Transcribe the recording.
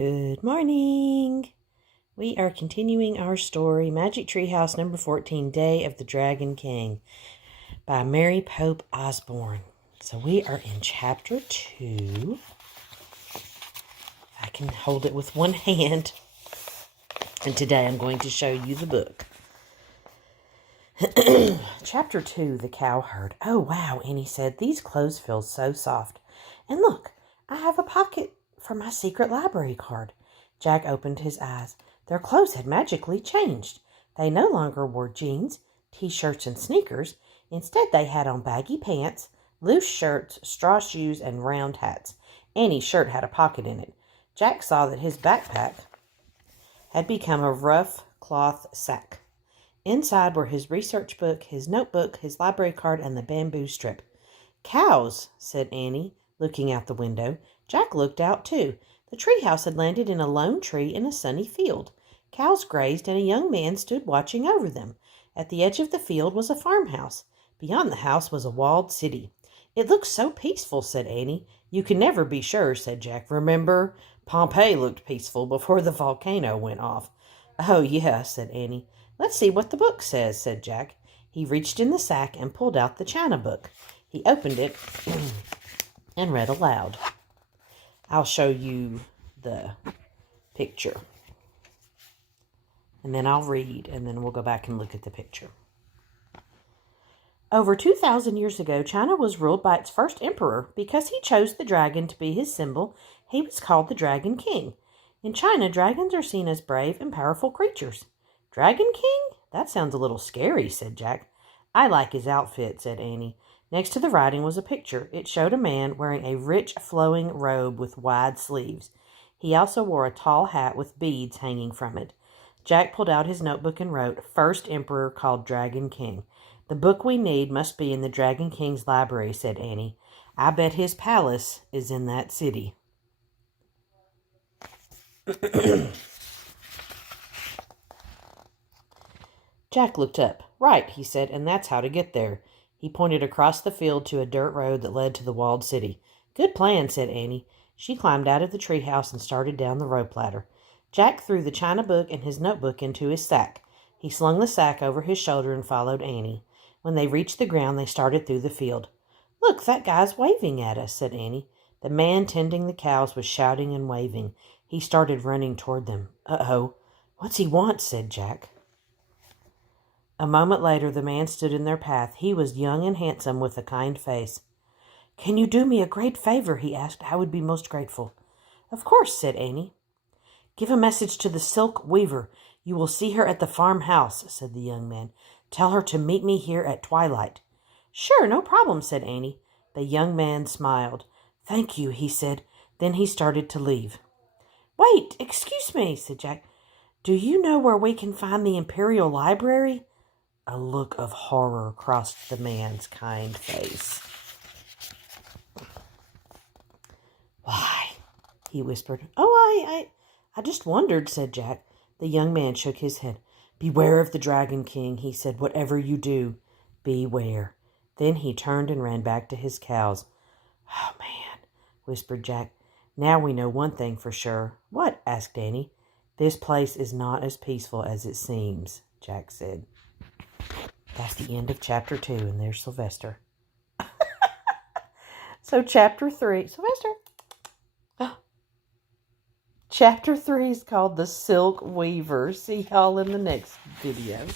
Good morning. We are continuing our story, Magic Tree House number 14, Day of the Dragon King, by Mary Pope Osborne. So we are in chapter 2. I can hold it with one hand. And today I'm going to show you the book. Chapter 2, The Cowherd. Oh, wow, Annie said. These clothes feel so soft. And look, I have a pocket for my secret library card. Jack opened his eyes. Their clothes had magically changed. They no longer wore jeans, t-shirts, and sneakers. Instead, they had on baggy pants, loose shirts, straw shoes, and round hats. Annie's shirt had a pocket in it. Jack saw that his backpack had become a rough cloth sack. Inside were his research book, his notebook, his library card, and the bamboo strip. "Cows," said Annie, looking out the window. Jack looked out, too. The treehouse had landed in a lone tree in a sunny field. Cows grazed, and a young man stood watching over them. At the edge of the field was a farmhouse. Beyond the house was a walled city. "It looks so peaceful," said Annie. "You can never be sure," said Jack. "Remember, Pompeii looked peaceful before the volcano went off." "Oh, yeah," said Annie. "Let's see what the book says," said Jack. He reached in the sack and pulled out the China book. He opened it and read aloud. I'll show you the picture. And then I'll read, and then we'll go back and look at the picture. Over 2,000 years ago, China was ruled by its first emperor. Because he chose the dragon to be his symbol, he was called the Dragon King. In China, dragons are seen as brave and powerful creatures. "Dragon King? That sounds a little scary," said Jack. "I like his outfit," said Annie. Next to the writing was a picture. It showed a man wearing a rich, flowing robe with wide sleeves. He also wore a tall hat with beads hanging from it. Jack pulled out his notebook and wrote, "First Emperor called Dragon King." "The book we need must be in the Dragon King's library," said Annie. "I bet his palace is in that city." Jack looked up. "Right," he said, "and that's how to get there." He pointed across the field to a dirt road that led to the walled city. "Good plan," said Annie. She climbed out of the treehouse and started down the rope ladder. Jack threw the China book and his notebook into his sack. He slung the sack over his shoulder and followed Annie. When they reached the ground, they started through the field. "Look, that guy's waving at us," said Annie. The man tending the cows was shouting and waving. He started running toward them. "Uh-oh, what's he want?" said Jack. A moment later, the man stood in their path. He was young and handsome with a kind face. "Can you do me a great favor?" he asked. "I would be most grateful." "Of course," said Annie. "Give a message to the silk weaver. You will see her at the farmhouse," said the young man. "Tell her to meet me here at twilight." "Sure, no problem," said Annie. The young man smiled. "Thank you," he said. Then he started to leave. "Wait, excuse me," said Jack. "Do you know where we can find the Imperial Library?" A look of horror crossed the man's kind face. "Why?" he whispered. "Oh, I just wondered," said Jack. The young man shook his head. "Beware of the Dragon King," he said. "Whatever you do, beware." Then he turned and ran back to his cows. "Oh, man," whispered Jack. "Now we know one thing for sure." "What?" asked Annie. "This place is not as peaceful as it seems," Jack said. That's the end of chapter 2, and there's Sylvester. So chapter 3, Sylvester. Chapter 3 is called The Silk Weaver. See y'all in the next video.